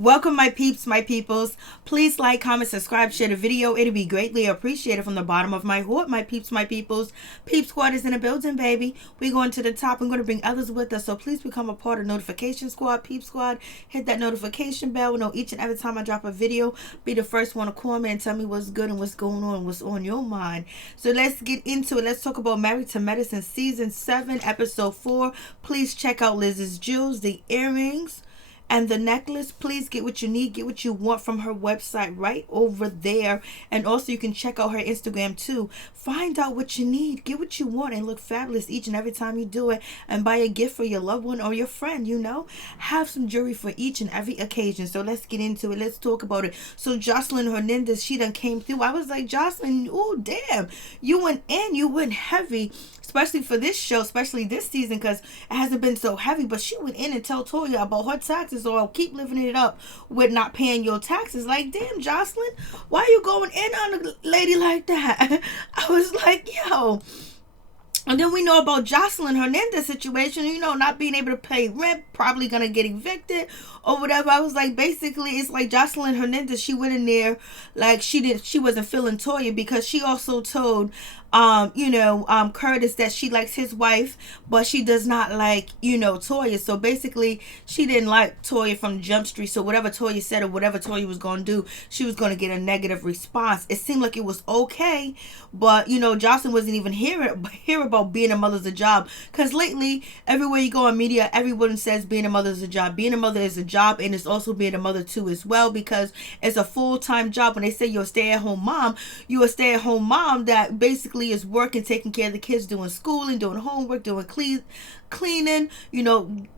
Welcome, my peeps, my peoples. Please like, comment, subscribe, share the video. It'll be greatly appreciated from the bottom of my heart, my peeps, my peoples. Peep Squad is in the building, baby. We're going to the top. I'm going to bring others with us, so please become a part of Notification Squad, Peep Squad. Hit that notification bell. Know each and every time I drop a video, be the first one to call me and tell me what's good and what's going on, what's on your mind. So let's get into it. Let's talk about Married to Medicine Season 7, Episode 4. Please check out Liz's jewels, the earrings, and the necklace. Please get what you need, get what you want from her website right over there. And also you can check out her Instagram too. Find out what you need, get what you want, and look fabulous each and every time you do it. And buy a gift for your loved one or your friend, you know. Have some jewelry for each and every occasion. So let's get into it. Let's talk about it. So Joseline Hernandez, she done came through. I was like, Joseline, oh damn, you went in, you went heavy. Especially for this show, especially this season, because it hasn't been so heavy. But she went in and told Toya about her taxes, or I'll keep living it up with not paying your taxes. Like, damn, Joseline, why are you going in on a lady like that? I was like, yo. And then we know about Joseline Hernandez situation, you know, not being able to pay rent, probably going to get evicted or whatever. I was like, basically, it's like Joseline Hernandez, she went in there like she wasn't feeling Toya, because she also told Curtis that she likes his wife, but she does not like, Toya. So basically, she didn't like Toya from Jump Street. So whatever Toya said or whatever Toya was going to do, she was going to get a negative response. It seemed like it was okay, but, Joseline wasn't even hear about being a mother's a job. Because lately, everywhere you go on media, everyone says being a mother is a job. Being a mother is a job, and it's also being a mother too as well, because it's a full-time job. When they say you're a stay-at-home mom, you're a stay-at-home mom that basically is working, taking care of the kids, doing schooling, doing homework, doing cleaning,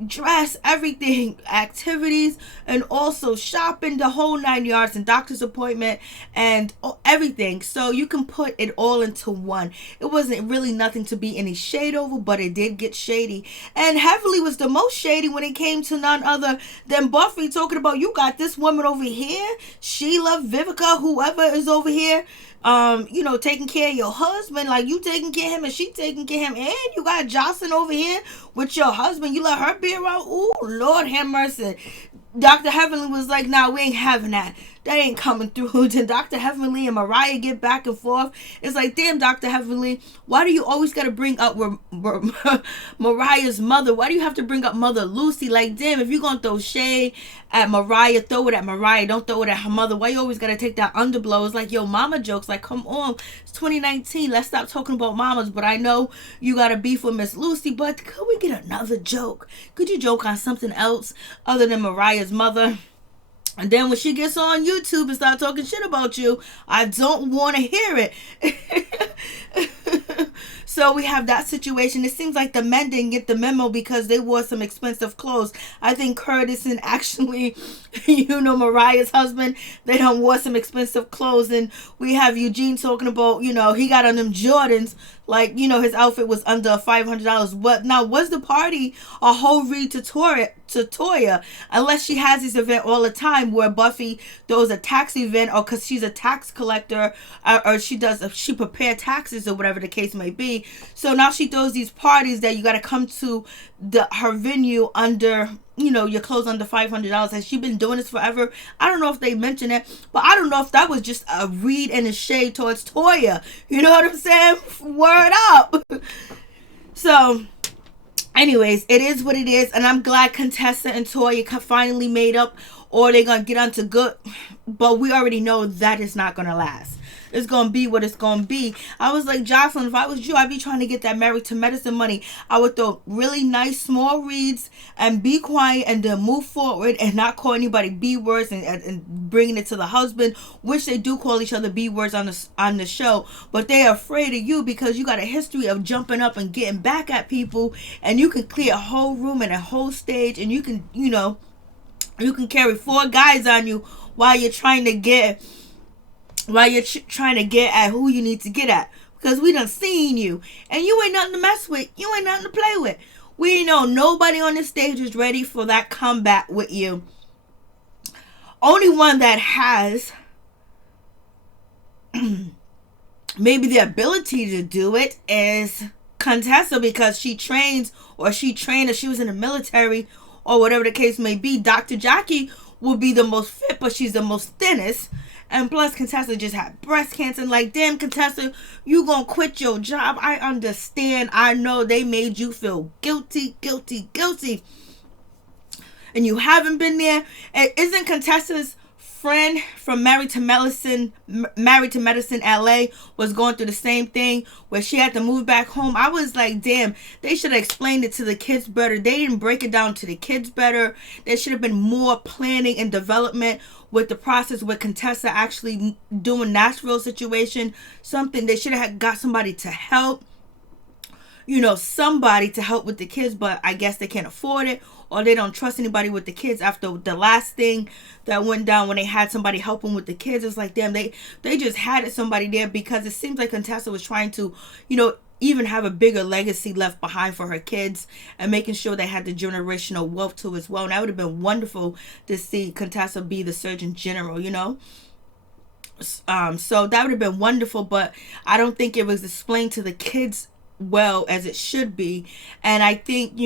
dress, everything, activities, and also shopping, the whole 9 yards, and doctor's appointment, and everything. So you can put it all into one. It wasn't really nothing to be any shade over, but it did get shady. And Heavily was the most shady when it came to none other than Buffy, talking about, you got this woman over here, Sheila, Vivica, whoever is over here, taking care of your husband, like you taking care of him and she taking care of him, and you got Joseline over here with your husband, you let her be around. Ooh, Lord have mercy. Dr. Heavenly was like, nah, we ain't having that. That ain't coming through. Then Dr. Heavenly and Mariah get back and forth. It's like, damn, Dr. Heavenly, why do you always got to bring up Mariah's mother? Why do you have to bring up Mother Lucy? Like, damn, if you're going to throw shade at Mariah, throw it at Mariah. Don't throw it at her mother. Why you always got to take that underblow? It's like, yo, mama jokes. Like, come on. It's 2019. Let's stop talking about mamas. But I know you got a beef with Miss Lucy. But could we get another joke? Could you joke on something else other than Mariah's mother? And then when she gets on YouTube and start talking shit about you, I don't want to hear it. So we have that situation. It seems like the men didn't get the memo because they wore some expensive clothes. I think Curtis and actually, Mariah's husband, they done wore some expensive clothes. And we have Eugene talking about, he got on them Jordans. Like, his outfit was under $500. What now? Was the party a whole read to Toya? Unless she has this event all the time where Buffy throws a tax event, or because she's a tax collector, or she prepare taxes or whatever the case may be. So now she throws these parties that you got to come to her venue under, your clothes under $500. Has she been doing this forever? I don't know if they mentioned it, but I don't know if that was just a read and a shade towards Toya. You know what I'm saying? Word up. So, anyways, it is what it is, and I'm glad Contessa and Toya finally made up, or they're going to get onto good, but we already know that is not going to last. It's going to be what it's going to be. I was like, Joseline, if I was you, I'd be trying to get that Married to Medicine money. I would throw really nice small reads and be quiet and then move forward and not call anybody B words and bringing it to the husband, which they do call each other B words on the show. But they're afraid of you because you got a history of jumping up and getting back at people, and you can clear a whole room and a whole stage, and you can, you can carry 4 guys on you while you're trying to get at who you need to get at, because we done seen you, and you ain't nothing to mess with. You ain't nothing to play with. We know nobody on the stage is ready for that comeback with you. Only one that has maybe the ability to do it is Contessa, because she trained, or she was in the military, or whatever the case may be. Dr. Jackie will be the most fit, but she's the most thinnest. And plus, Contessa just had breast cancer. And like, damn, Contessa, you gonna quit your job. I understand. I know they made you feel guilty. And you haven't been there. And isn't Contessa's friend from Married to Medicine LA was going through the same thing where she had to move back home? I was like, damn, they should have explained it to the kids better. They didn't break it down to the kids better. There should have been more planning and development with the process with Contessa actually doing Nashville situation. Something they should have got somebody to help. Somebody to help with the kids, but I guess they can't afford it, or they don't trust anybody with the kids after the last thing that went down when they had somebody helping with the kids. It's like, damn, they just had somebody there, because it seems like Contessa was trying to, even have a bigger legacy left behind for her kids and making sure they had the generational wealth too as well. And that would have been wonderful to see Contessa be the Surgeon General, So that would have been wonderful, but I don't think it was explained to the kids well as it should be. And I think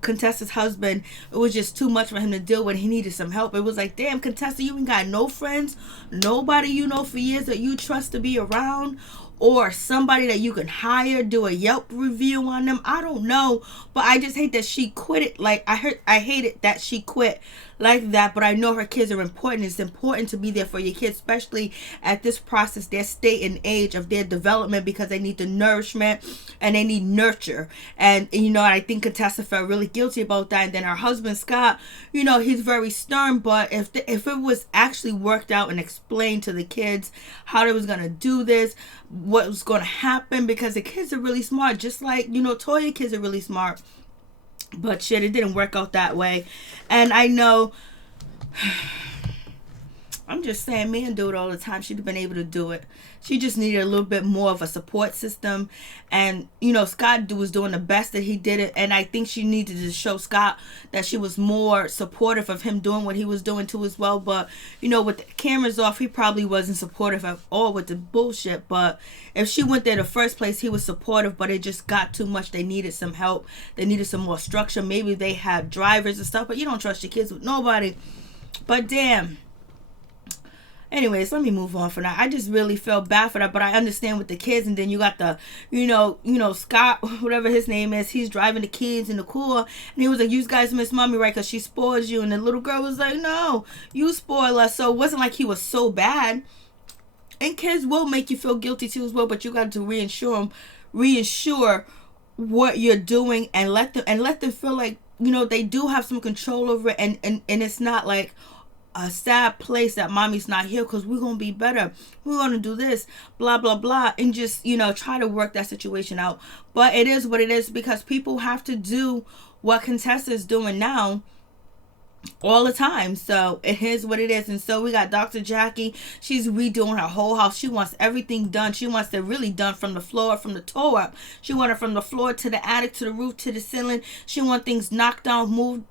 Contessa's husband, it was just too much for him to deal with. He needed some help. It was like, damn, Contessa, you ain't got no friends, nobody for years that you trust to be around, or somebody that you can hire, do a Yelp review on them. I don't know, but I just hate that she quit it. Like, I hated that she quit like that, but I know her kids are important. It's important to be there for your kids, especially at this process, their state and age of their development, because they need the nourishment and they need nurture. And I think Contessa felt really guilty about that. And then her husband, Scott, he's very stern, but if it was actually worked out and explained to the kids how they was going to do this, what was going to happen, because the kids are really smart, just like, Toya kids are really smart. But shit, it didn't work out that way. And I know, I'm just saying, men do it all the time. She'd have been able to do it. She just needed a little bit more of a support system. And, Scott was doing the best that he did it. And I think she needed to show Scott that she was more supportive of him doing what he was doing too as well. But, with the cameras off, he probably wasn't supportive at all with the bullshit. But if she went there the first place, he was supportive, but it just got too much. They needed some help. They needed some more structure. Maybe they have drivers and stuff, but you don't trust your kids with nobody. But damn. Anyways, let me move on for now. I just really felt bad for that, but I understand with the kids. And then you got the, Scott, whatever his name is, he's driving the kids in the car, and he was like, you guys miss mommy, right? Because she spoils you. And the little girl was like, no, you spoil us. So it wasn't like he was so bad. And kids will make you feel guilty too as well, but you got to reassure what you're doing, and let them feel like, they do have some control over it, and it's not like a sad place that mommy's not here, because we're gonna be better, we're gonna do this, blah blah blah, and just try to work that situation out. But it is what it is, because people have to do what Contessa is doing now all the time. So it is what it is. And so we got Dr. Jackie. She's redoing her whole house. She wants everything done. She wants it really done from the floor, from the toe up. She wants it from the floor to the attic, to the roof, to the ceiling. She wants things knocked down, moved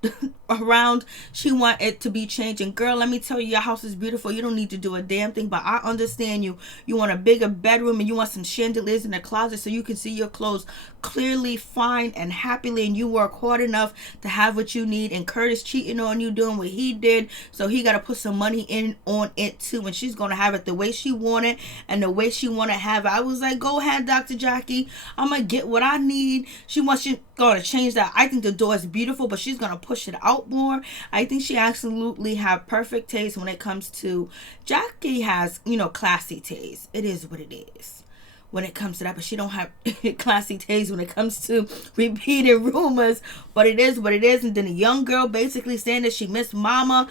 around. She wants it to be changed. And girl, let me tell you, your house is beautiful. You don't need to do a damn thing, but I understand you. You want a bigger bedroom, and you want some chandeliers in the closet so you can see your clothes clearly, fine, and happily, and you work hard enough to have what you need. And Curtis cheating on you, doing what he did, so he got to put some money in on it too, and she's gonna have it the way she wanted and the way she want to have it. I was like, go ahead, Dr. Jackie, I'm gonna get what I need. She gonna change that. I think the door is beautiful, but she's gonna push it out more. I think she absolutely have perfect taste when it comes to, Jackie has classy taste. It is what it is when it comes to that, but she don't have classy taste when it comes to repeated rumors. But it is what it is. And then a young girl basically saying that she missed mama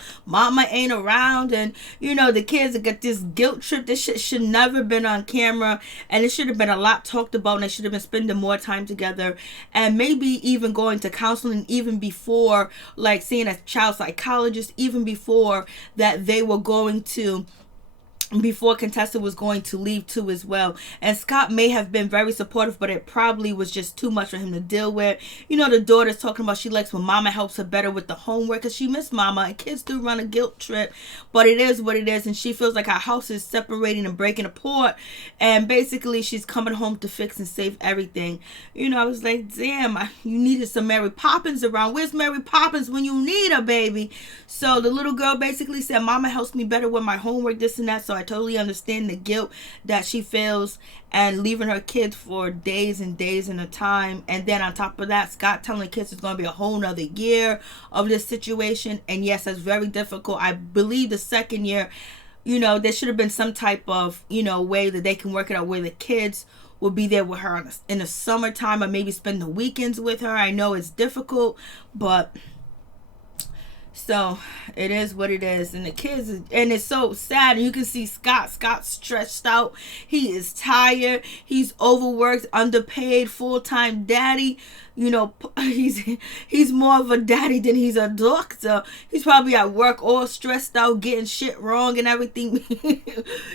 ain't around, and the kids get this guilt trip. This shit should never been on camera, and it should have been a lot talked about, and they should have been spending more time together, and maybe even going to counseling even before, like seeing a child psychologist, even before that they were going to before Contessa was going to leave too as well. And Scott may have been very supportive, but it probably was just too much for him to deal with. You know, the daughter's talking about she likes when mama helps her better with the homework because she missed mama, and kids do run a guilt trip, but it is what it is. And she feels like our house is separating and breaking apart, and basically she's coming home to fix and save everything. You know, I was like, damn, you needed some Mary Poppins around. Where's Mary Poppins when you need her, baby? So the little girl basically said, mama helps me better with my homework, this and that. So I totally understand the guilt that she feels and leaving her kids for days and days in a time. And then on top of that, Scott telling the kids it's going to be a whole nother year of this situation. And yes, that's very difficult. I believe the second year, you know, there should have been some type of, you know, way that they can work it out where the kids will be there with her in the summertime, or maybe spend the weekends with her. I know it's difficult, but so it is what it is. And the kids, and it's so sad. And you can see Scott's stretched out. He is tired. He's overworked, underpaid, full-time daddy. You know, he's more of a daddy than he's a doctor. He's probably at work all stressed out, getting shit wrong and everything.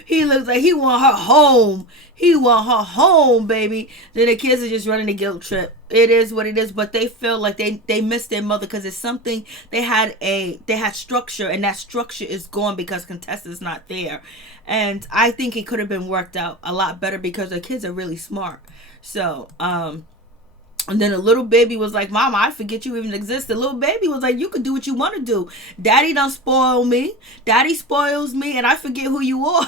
He looks like he want her home. He want her home, baby. Then the kids are just running a guilt trip. It is what it is, but they feel like they miss their mother because it's something they had structure, and that structure is gone because Contessa's not there. And I think it could have been worked out a lot better because the kids are really smart. So, and then the little baby was like, mama, I forget you even exist. The little baby was like, you can do what you want to do. Daddy don't spoil me. Daddy spoils me, and I forget who you are.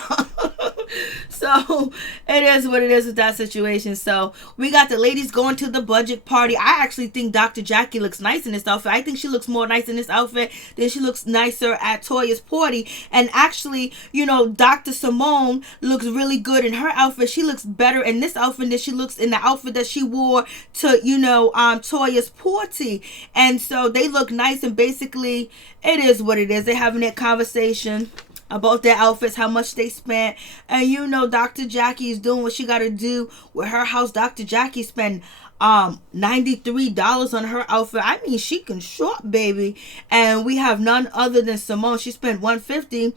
So it is what it is with that situation. So we got the ladies going to the budget party. I actually think Dr. Jackie looks nice in this outfit. I think she looks more nice in this outfit than she looks nicer at Toya's party. And actually, you know, Dr. Simone looks really good in her outfit. She looks better in this outfit than she looks in the outfit that she wore to, you know, Toya's party. And so they look nice, and basically it is what it is. They're having that conversation about their outfits, how much they spent. And you know, Dr. Jackie is doing what she got to do with her house. Dr. Jackie spent $93 on her outfit. I mean, she can shop, baby. And we have none other than Simone. She spent $150.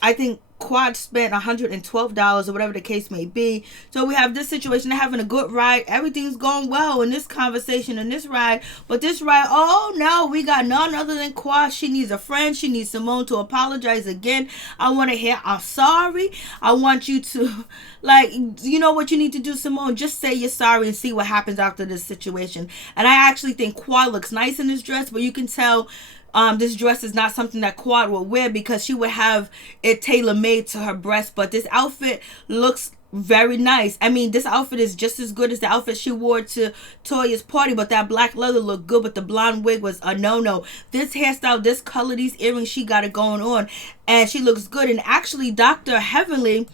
I think Quad spent $112 or whatever the case may be. So we have this situation. They're having a good ride. Everything's going well in this conversation and this ride. But this ride, oh no, we got none other than Quad. She needs a friend. She needs Simone to apologize again. I want to hear, I'm sorry. I want you to, like, you know what you need to do, Simone? Just say you're sorry and see what happens after this situation. And I actually think Quad looks nice in this dress, but you can tell this dress is not something that Quad will wear because she would have it tailor-made to her breast. But this outfit looks very nice. I mean, this outfit is just as good as the outfit she wore to Toya's party, but that black leather looked good, but the blonde wig was a no-no. This hairstyle, this color, these earrings, she got it going on, and she looks good. And actually, Dr. Heavenly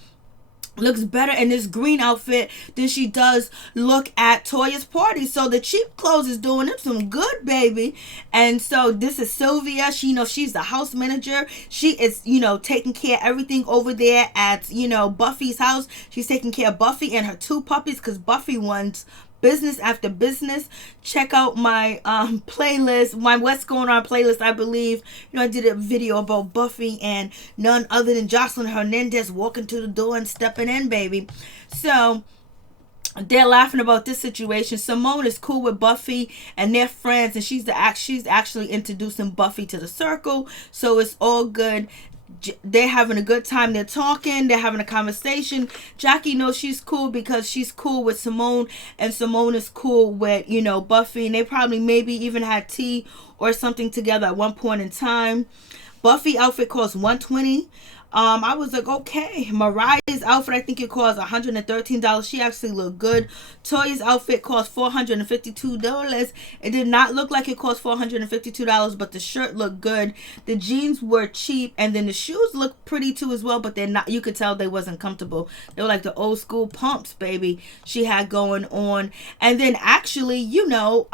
looks better in this green outfit than she does look at Toya's party. So the cheap clothes is doing them some good, baby. And so this is Sylvia. She, you know, she's the house manager. She is, you know, taking care of everything over there at, you know, Buffy's house. She's taking care of Buffy and her two puppies because Buffy wants business after business. Check out my playlist, my What's Going On playlist. I believe, you know, I did a video about Buffy and none other than Joseline Hernandez walking to the door and stepping in, baby. So they're laughing about this situation. Simone is cool with Buffy and they're friends, and she's actually introducing Buffy to the circle, so it's all good. They're having a good time. They're talking. They're having a conversation. Jackie knows she's cool because she's cool with Simone, and Simone is cool with, you know, Buffy. And they probably maybe even had tea or something together at one point in time. Buffy outfit costs $120. I was like, okay. Mariah's outfit, I think it cost $113. She actually looked good. Toya's outfit cost $452. It did not look like it cost $452, but the shirt looked good. The jeans were cheap, and then the shoes looked pretty too as well, but they're not, you could tell they wasn't comfortable. They were like the old school pumps, baby, she had going on. And then actually, you know,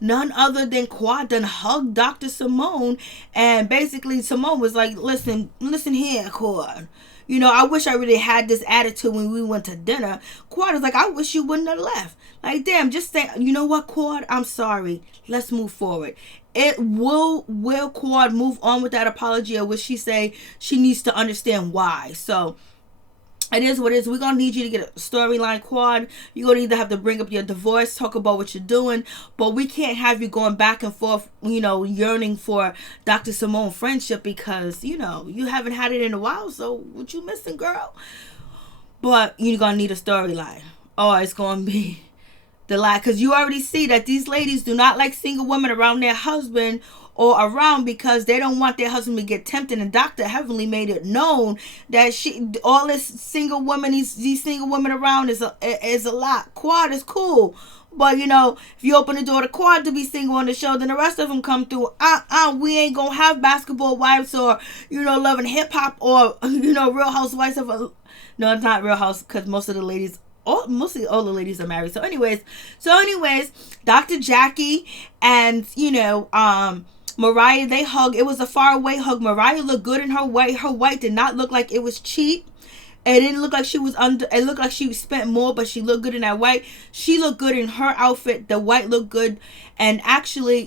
none other than Quad done hugged Dr. Simone, and basically Simone was like, listen here, Quad. You know, I wish I really had this attitude when we went to dinner. Quad was like, I wish you wouldn't have left. Like, damn, just say, you know what, Quad? I'm sorry. Let's move forward. it will Quad move on with that apology, or will she say she needs to understand why? So it is what it is. We're going to need you to get a storyline, Quad. You're going to either have to bring up your divorce, talk about what you're doing, but we can't have you going back and forth, yearning for Dr. Simone friendship, because, you haven't had it in a while, so what you missing, girl? But you're going to need a storyline. Oh, it's going to be the lie, because you already see that these ladies do not like single women around their husband or around, because they don't want their husband to get tempted. And Dr. Heavenly made it known that all this single women, these single women around is a lot. Quad is cool, but if you open the door to Quad to be single on the show, then the rest of them come through. We ain't gonna have basketball wives or loving hip hop or Real Housewives of no, it's not Real House, because most of the ladies. Mostly all the ladies are married. So anyways, Dr. Jackie and Mariah, they hug. It was a far away hug. Mariah looked good in her white. Her white did not look like it was cheap. It didn't look like she was under. It looked like she spent more, but she looked good in that white. She looked good in her outfit. The white looked good, and actually,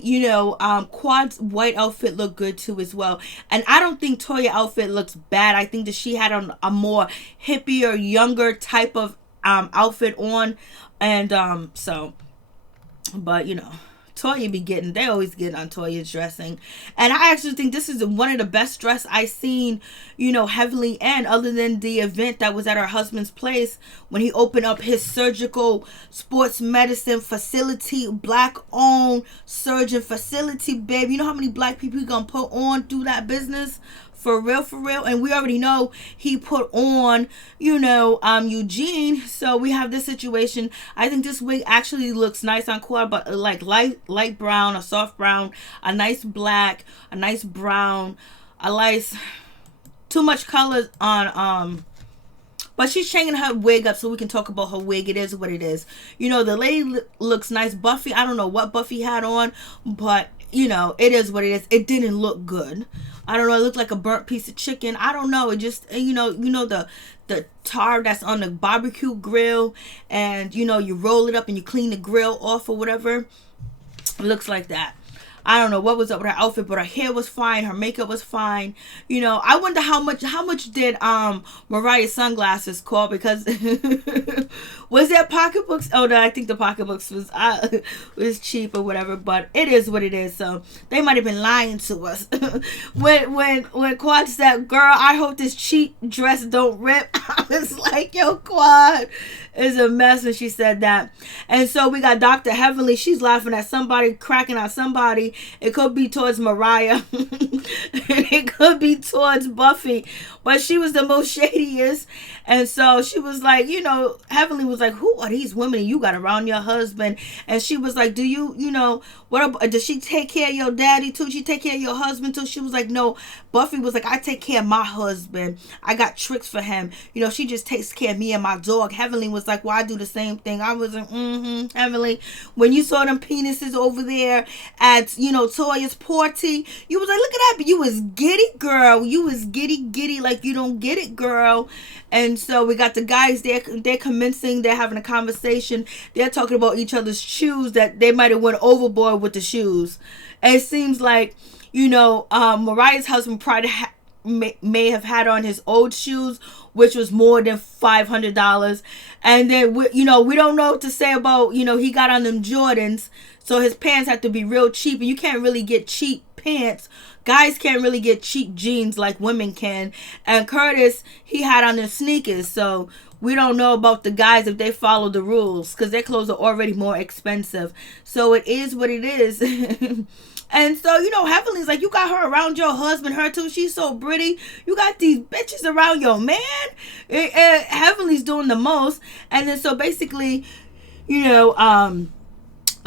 Quad's white outfit looked good too as well. And I don't think Toya outfit looks bad. I think that she had on a more hippier, younger type of outfit on, and but Toya they always get on Toya's dressing, and I actually think this is one of the best dress I seen Heavenly in, other than the event that was at her husband's place when he opened up his surgical sports medicine facility, black owned surgeon facility, babe. You know how many black people he gonna put on through that business? For real. And we already know he put on, Eugene. So we have this situation. I think this wig actually looks nice on Quad, but like light brown, a soft brown, a nice black, a nice brown, too much color on, but she's changing her wig up so we can talk about her wig. It is what it is. The lady looks nice. Buffy, I don't know what Buffy had on, but it is what it is. It didn't look good. I don't know. It looked like a burnt piece of chicken. I don't know. It just, the tar that's on the barbecue grill, and, you roll it up and you clean the grill off or whatever. It looks like that. I don't know what was up with her outfit, but her hair was fine. Her makeup was fine. I wonder how much did Mariah's sunglasses cost, because was there pocketbooks? Oh no, I think the pocketbooks was cheap or whatever, but it is what it is. So they might have been lying to us. when Quad said, "Girl, I hope this cheap dress don't rip," I was like, "Yo, Quad is a mess," when she said that. And so we got Dr. Heavenly. She's laughing at somebody, cracking at somebody. It could be towards Mariah. It could be towards Buffy. But she was the most shadiest. And so she was like, Heavenly was like, "Who are these women you got around your husband?" And she was like, "Do you, does she take care of your daddy too? She take care of your husband too?" She was like, "No." Buffy was like, "I take care of my husband. I got tricks for him. She just takes care of me and my dog." Heavenly was like, "Well, I do the same thing." I was like, Heavenly, when you saw them penises over there at, Toya's party, you was like, "Look at that." But you was giddy, girl. You was giddy like you don't get it, girl. And so we got the guys there. They're commencing. They're having a conversation. They're talking about each other's shoes, that they might have went overboard with the shoes. And it seems like, Mariah's husband probably may have had on his old shoes, which was more than $500. And then, we don't know what to say about, he got on them Jordans. So his pants have to be real cheap. And you can't really get cheap pants. Guys can't really get cheap jeans like women can. And Curtis, he had on his sneakers. So we don't know about the guys if they follow the rules, because their clothes are already more expensive. So it is what it is. And so, Heavenly's like, "You got her around your husband, her too. She's so pretty. You got these bitches around your man." Heavenly's doing the most. And then so basically,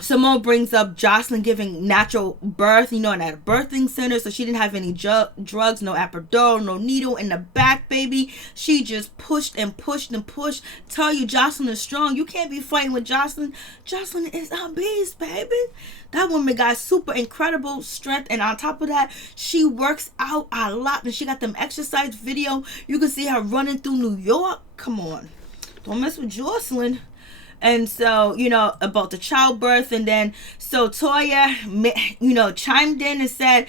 Simone brings up Joseline giving natural birth, at a birthing center. So she didn't have any drugs, no epidural, no needle in the back, baby. She just pushed and pushed and pushed. Tell you Joseline is strong. You can't be fighting with Joseline. Joseline is a beast, baby. That woman got super incredible strength. And on top of that, she works out a lot. And she got them exercise video. You can see her running through New York. Come on. Don't mess with Joseline. And so, about the childbirth. And then, so Toya, chimed in and said,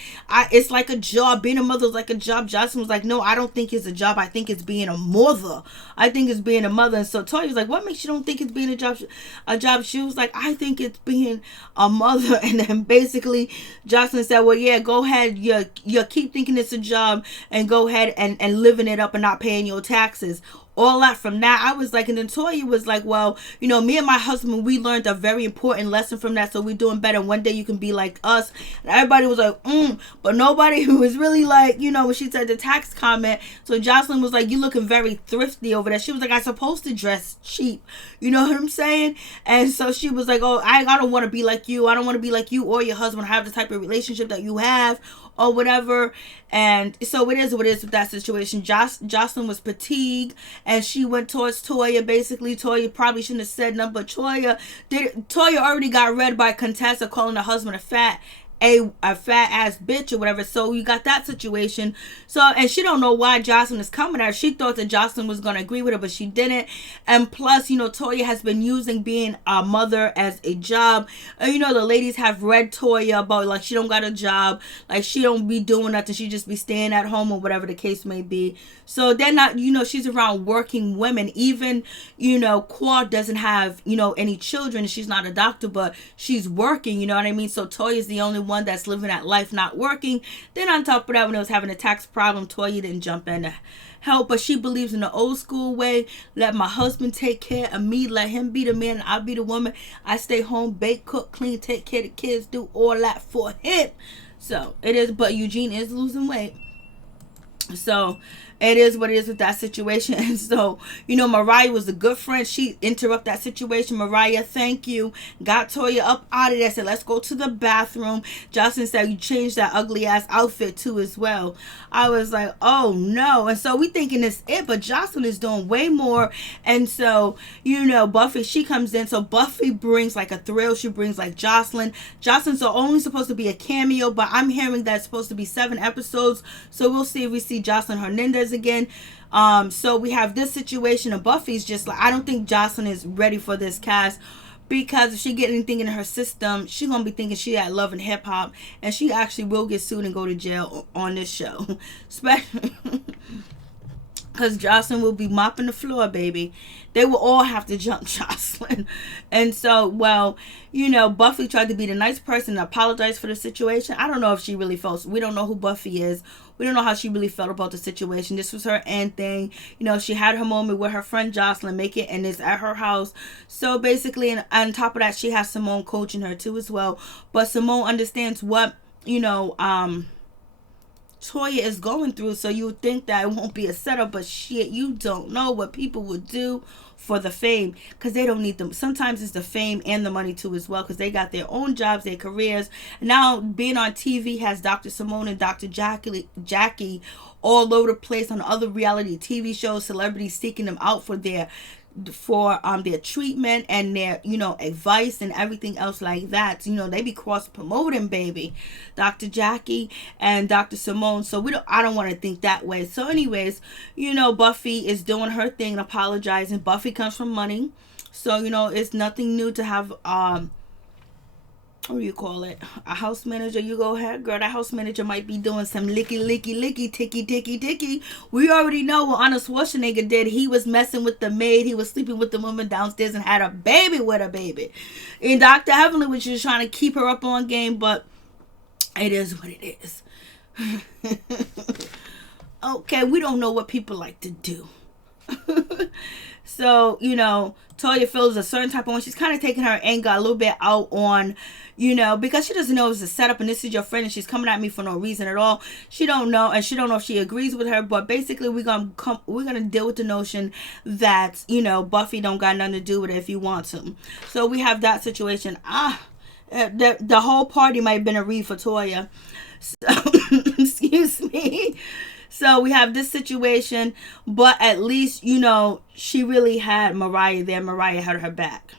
it's like a job. Being a mother is like a job. Joseline was like, no, I don't think it's a job. I think it's being a mother. I think it's being a mother. And so Toya was like, what makes you don't think it's being a job? She was like, I think it's being a mother. And then basically Joseline said, well, yeah, go ahead. You keep thinking it's a job and go ahead and living it up and not paying your taxes. All that from that, I was like, and then Toya was like, well, me and my husband, we learned a very important lesson from that, so we're doing better. One day you can be like us. And everybody was like, but nobody who was really like, when she said the tax comment. So Joseline was like, you looking very thrifty over there. She was like, I'm supposed to dress cheap. You know what I'm saying? And so she was like, oh, I don't want to be like you. I don't want to be like you or your husband, have the type of relationship that you have or whatever. And so it is what it is with that situation. Joseline was fatigued and she went towards Toya. Basically, Toya probably shouldn't have said nothing, but Toya already got read by Contessa calling her husband a fat ass bitch or whatever. So you got that situation. So, and she don't know why Joseline is coming at her. She thought that Joseline was going to agree with her, but she didn't. And plus, Toya has been using being a mother as a job. And, the ladies have read Toya about, like, she don't got a job. Like, she don't be doing nothing. She just be staying at home or whatever the case may be. So they're not, she's around working women. Even, Quad doesn't have, any children. She's not a doctor, but she's working, you know what I mean? So Toya's the only one that's living that life, not working. Then on top of that, when it was having a tax problem, Toya didn't jump in to help, but she believes in the old school way. Let my husband take care of me, let him be the man and I'll be the woman. I stay home, bake, cook, clean, take care of the kids, do all that for him. So it is, but Eugene is losing weight. So it is what it is with that situation. And so, Mariah was a good friend. She interrupted that situation. Mariah, thank you. Got Toya up out of there. Said, let's go to the bathroom. Joseline said, you changed that ugly ass outfit too as well. I was like, oh no. And so we thinking it's it, but Joseline is doing way more. And so, Buffy, she comes in. So Buffy brings like a thrill. She brings like Joseline. Joseline's only supposed to be a cameo, but I'm hearing that it's supposed to be 7 episodes. So we'll see if we see Joseline Hernandez again. So we have this situation, and Buffy's just like, I don't think Joseline is ready for this cast, because if she get anything in her system, she's gonna be thinking she had Love and Hip Hop, and she actually will get sued and go to jail on this show, especially because Joseline will be mopping the floor, baby. They will all have to jump Joseline. And so, well, Buffy tried to be the nice person and apologize for the situation. I don't know if she really felt. We don't know who Buffy is. We don't know how she really felt about the situation. This was her end thing. She had her moment with her friend Joseline, make it, and it's at her house. So basically, and on top of that, she has Simone coaching her too as well. But Simone understands what, Toya is going through, so you would think that it won't be a setup, but shit, you don't know what people would do for the fame, because they don't need them. Sometimes it's the fame and the money too as well, because they got their own jobs, their careers. Now being on TV has Dr. Simone and Dr. Jackie all over the place on other reality TV shows, celebrities seeking them out for their treatment and their advice and everything else like that. They be cross promoting, baby, Dr. Jackie and Dr. Simone. So I don't want to think that way. So anyways, Buffy is doing her thing and apologizing. Buffy comes from money, so it's nothing new to have what do you call it, a house manager. You go ahead, girl, that house manager might be doing some licky ticky. We already know what Arnold Schwarzenegger did. He was messing with the maid. He was sleeping with the woman downstairs and had a baby with a baby. And Dr. Heavenly was just trying to keep her up on game, but it is what it is. Okay, we don't know what people like to do. So, Toya feels a certain type of way. She's kind of taking her anger a little bit out on, because she doesn't know it's a setup and this is your friend and she's coming at me for no reason at all. She don't know, and she don't know if she agrees with her, but basically we're gonna deal with the notion that, Buffy don't got nothing to do with it if you want to. So we have that situation. The whole party might have been a read for Toya. So, excuse me. So we have this situation, but at least, she really had Mariah there. Mariah had her back.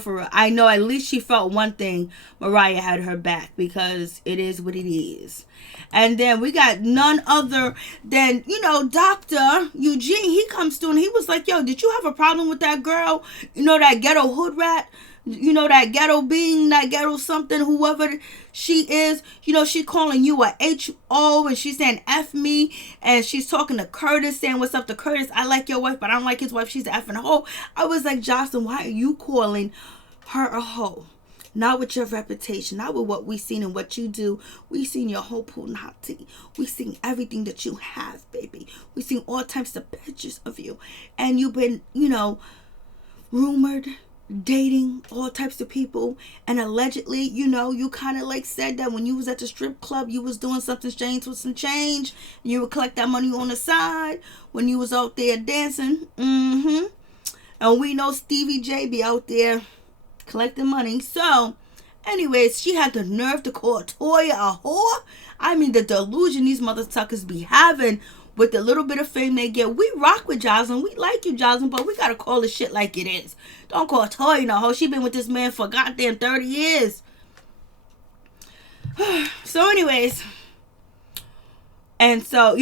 For real. I know at least she felt one thing. Mariah had her back, because it is what it is. And then we got none other than, Dr. Eugene. He comes through and he was like, yo, did you have a problem with that girl? That ghetto hood rat? That ghetto being, that ghetto something, whoever she is, she calling you a H-O, and she's saying F me, and she's talking to Curtis, saying, what's up to Curtis? I like your wife, but I don't like his wife. She's an effing hoe. I was like, Joseline, why are you calling her a hoe? Not with your reputation, not with what we seen and what you do. We seen your whole punati. We seen everything that you have, baby. We seen all types of pictures of you. And you've been, rumored dating all types of people, and allegedly, you kind of like said that when you was at the strip club, you was doing something strange with some change. You would collect that money on the side when you was out there dancing. And we know Stevie J be out there collecting money. So anyways, she had the nerve to call Toya a whore. I mean, the delusion these mother suckers be having with the little bit of fame they get. We rock with Joseline. We like you, Joseline, but we gotta call this shit like it is. Don't call Toya no hoe. She been with this man for goddamn 30 years. So anyways, and so,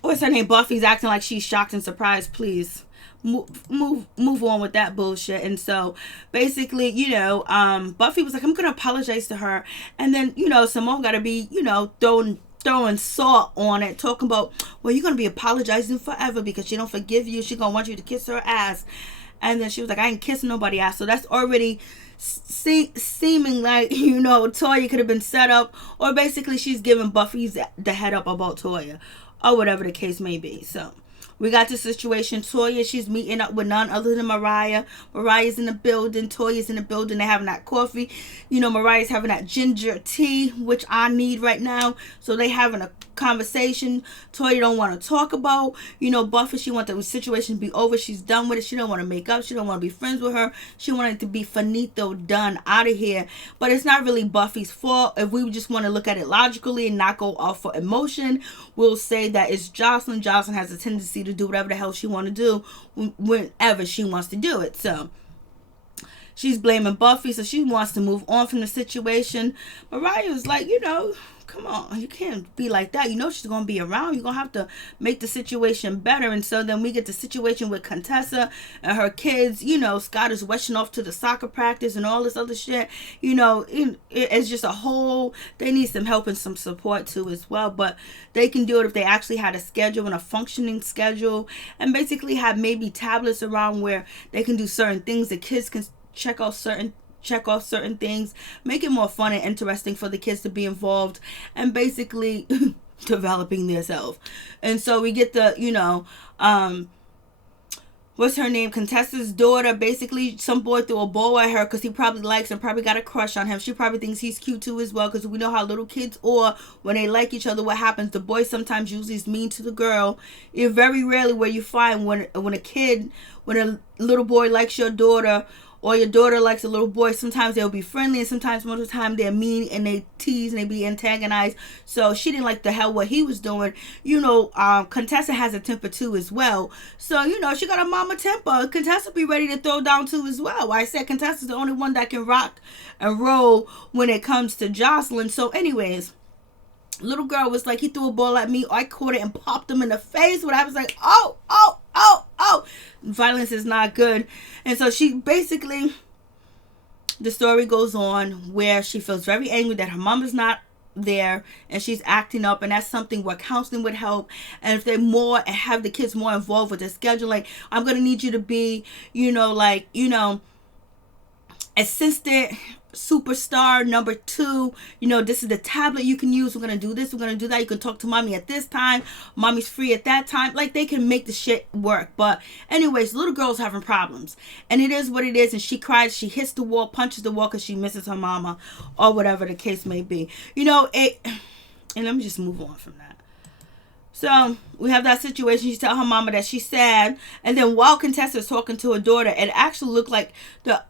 what's her name? Buffy's acting like she's shocked and surprised. Please move on with that bullshit. And so basically, Buffy was like, I'm gonna apologize to her. And then, Simone gotta be, throwing salt on it, talking about, well, you're gonna be apologizing forever because she don't forgive you. She gonna want you to kiss her ass. And then she was like, I ain't kissing nobody ass. So that's already seeming like, Toya could have been set up, or basically she's giving Buffy the head up about Toya, or whatever the case may be. So we got the situation. Toya, she's meeting up with none other than Mariah. Mariah's in the building. Toya's in the building. They're having that coffee. Mariah's having that ginger tea, which I need right now. So they having a conversation. Toya don't want to talk about, Buffy. She wants the situation to be over. She's done with it. She don't want to make up. She don't want to be friends with her. She wanted it to be finito, done, out of here. But it's not really Buffy's fault. If we just want to look at it logically and not go off for emotion, we'll say that it's Joseline. Joseline has a tendency to do whatever the hell she want to do whenever she wants to do it. So she's blaming Buffy, so she wants to move on from the situation. Mariah was like, come on, you can't be like that. She's going to be around. You're going to have to make the situation better. And so then we get the situation with Contessa and her kids. Scott is rushing off to the soccer practice and all this other shit. It's just a whole, they need some help and some support too as well. But they can do it if they actually had a schedule and a functioning schedule, and basically have maybe tablets around where they can do certain things. The kids can check off certain things, make it more fun and interesting for the kids to be involved, and basically developing themselves. And so we get the, what's her name? Contessa's daughter. Basically, some boy threw a ball at her because he probably likes and probably got a crush on him. She probably thinks he's cute too as well, because we know how little kids are when they like each other. What happens? The boy sometimes usually is mean to the girl. It's very rarely where you find when a little boy likes your daughter, or your daughter likes a little boy. Sometimes they'll be friendly, and sometimes most of the time they're mean and they tease and they be antagonized. So she didn't like the hell what he was doing. Contessa has a temper too as well. So, she got a mama temper. Contessa be ready to throw down too as well. I said Contessa's the only one that can rock and roll when it comes to Joseline. So anyways, little girl was like, he threw a ball at me. I caught it and popped him in the face. When I was like, oh. Violence is not good. And so she basically, the story goes on where she feels very angry that her mom is not there and she's acting up, and that's something where counseling would help. And if they have the kids more involved with the schedule, like, I'm gonna need you to be, assistant superstar number 2. This is the tablet you can use. We're gonna do this, we're gonna do that. You can talk to mommy at this time, mommy's free at that time. Like, they can make the shit work. But anyways, little girl's having problems, and it is what it is. And she cries, she hits the wall, punches the wall because she misses her mama, or whatever the case may be. And let me just move on from that. So we have that situation. She tells her mama that she's sad, and then while Contessa is talking to her daughter, it actually looked like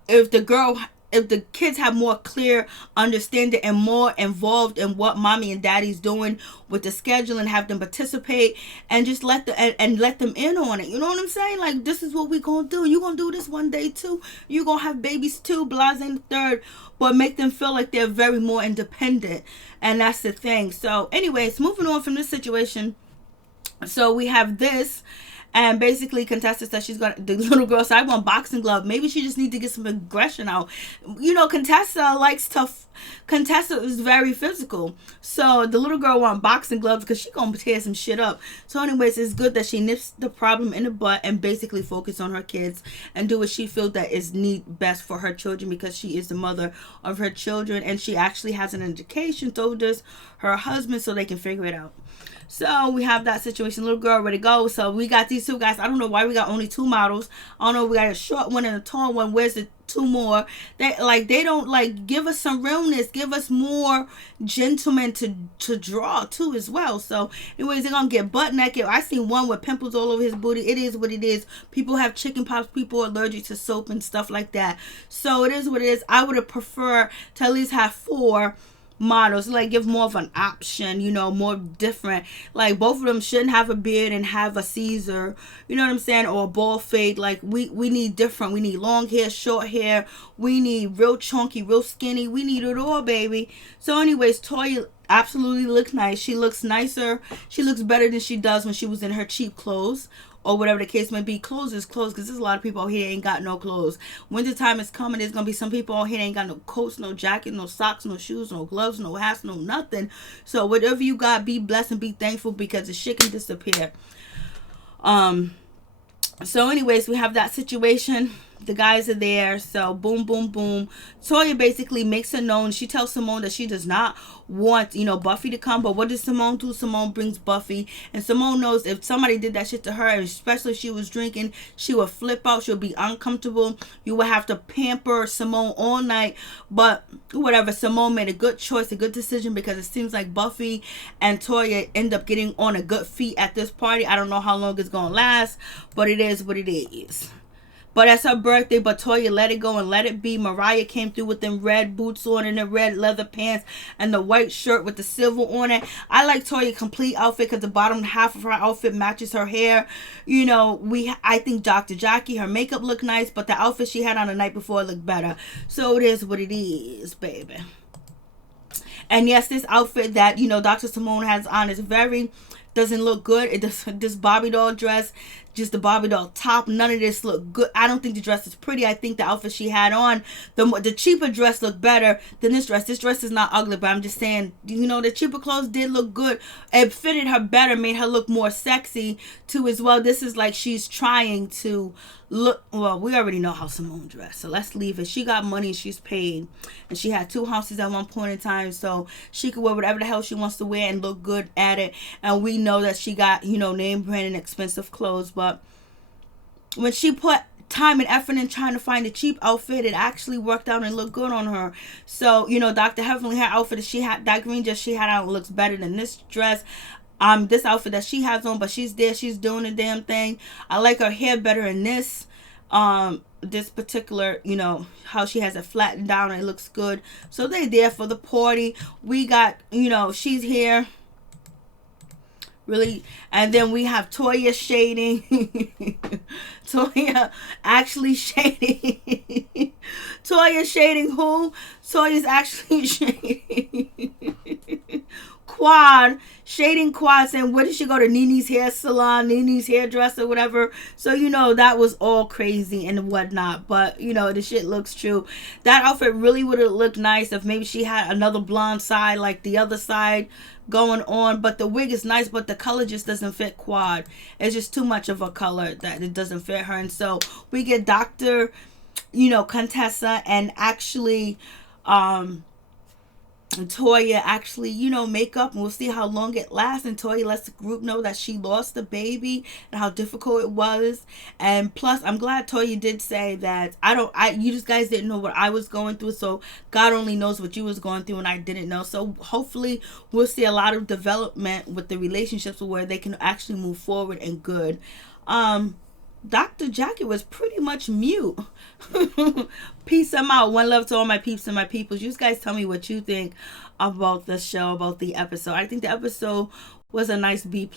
if the girl if the kids have more clear understanding and more involved in what mommy and daddy's doing with the schedule, and have them participate, and just let and let them in on it. You know what I'm saying? Like, this is what we gonna do. You gonna do this one day too. You gonna have babies too, blase and the third. But make them feel like they're very more independent. And that's the thing. So anyways, moving on from this situation. So we have this. And basically, Contessa says the little girl said, I want boxing glove. Maybe she just need to get some aggression out. You know, Contessa is very physical. So the little girl want boxing gloves because she gonna tear some shit up. So anyways, it's good that she nips the problem in the butt and basically focus on her kids and do what she feels that is best for her children, because she is the mother of her children. And she actually has an education, so does her husband, so they can figure it out. So we have that situation. Little girl ready to go. So we got these two guys. I don't know why we got only two models. I don't know. We got a short one and a tall one. Where's the two more? They don't give us some realness. Give us more gentlemen to draw too as well. So anyways, they're gonna get butt naked. I seen one with pimples all over his booty. It is what it is. People have chicken pox. People are allergic to soap and stuff like that. So it is what it is. I would have preferred to at least have 4 models, like give more of an option, you know, more different. Like both of them shouldn't have a beard and have a Caesar, you know what I'm saying, or a bald fade. Like we need different. We need long hair, short hair. We need real chunky, real skinny. We need it all, baby. So anyways, Toya absolutely looks nice. She looks nicer. She looks better than she does when she was in her cheap clothes, or whatever the case may be. Clothes is clothes, because there's a lot of people out here that ain't got no clothes. Winter time is coming. There's going to be some people out here that ain't got no coats, no jacket, no socks, no shoes, no gloves, no hats, no nothing. So whatever you got, be blessed and be thankful, because the shit can disappear. So anyways, we have that situation. The guys are there. So boom, boom, boom. Toya basically makes it known. She tells Simone that she does not want, you know, Buffy to come. But what does Simone do? Simone brings Buffy. And Simone knows if somebody did that shit to her, especially if she was drinking, she would flip out. She'll be uncomfortable. You would have to pamper Simone all night. But whatever, Simone made a good choice, a good decision, because it seems like Buffy and Toya end up getting on a good feet at this party. I don't know how long it's going to last, but it is what it is. But it's her birthday, but Toya let it go and let it be. Mariah came through with them red boots on and the red leather pants and the white shirt with the silver on it. I like Toya's complete outfit because the bottom half of her outfit matches her hair. You know, I think Dr. Jackie, her makeup looked nice, but the outfit she had on the night before looked better. So it is what it is, baby. And yes, this outfit that, you know, Dr. Simone has on is doesn't look good. It does, this Barbie doll dress, just the Barbie doll top, none of this look good. I don't think the dress is pretty. I think the outfit she had on, the cheaper dress looked better than this dress. This dress is not ugly, but I'm just saying, you know, the cheaper clothes did look good. It fitted her better, made her look more sexy too as well. This is like she's trying to look, well, we already know how Simone dressed, so let's leave it. She got money, she's paid, and she had 2 houses at one point in time, so she could wear whatever the hell she wants to wear and look good at it. And we know that she got, you know, name brand and expensive clothes, but when she put time and effort in trying to find a cheap outfit, it actually worked out and looked good on her. So, you know, Dr. Heavenly, her outfit that she had, that green dress she had on, looks better than this dress. This outfit that she has on, but she's there, she's doing the damn thing. I like her hair better in this this particular, you know, how she has it flattened down and it looks good. So they're there for the party. We got, you know, she's here really, and then we have Toya shading. Toya actually shading. Toya shading who? Toya's actually shading Quad, shading Quad, saying, where did she go to? Nene's hair salon, Nene's hairdresser, whatever. So, you know, that was all crazy and whatnot. But, you know, the shit looks true. That outfit really would have looked nice if maybe she had another blonde side like the other side going on. But the wig is nice, but the color just doesn't fit Quad. It's just too much of a color that it doesn't fit her. And so we get Dr., you know, Contessa and actually Toya actually, you know, make up, and we'll see how long it lasts. And Toya lets the group know that she lost the baby and how difficult it was. And plus, I'm glad Toya did say that you just guys didn't know what I was going through, so God only knows what you was going through and I didn't know. So hopefully we'll see a lot of development with the relationships where they can actually move forward and good. Dr. Jackie was pretty much mute. Peace, I'm out. One love to all my peeps and my peoples. You guys tell me what you think about the show, about the episode. I think the episode was a nice B+.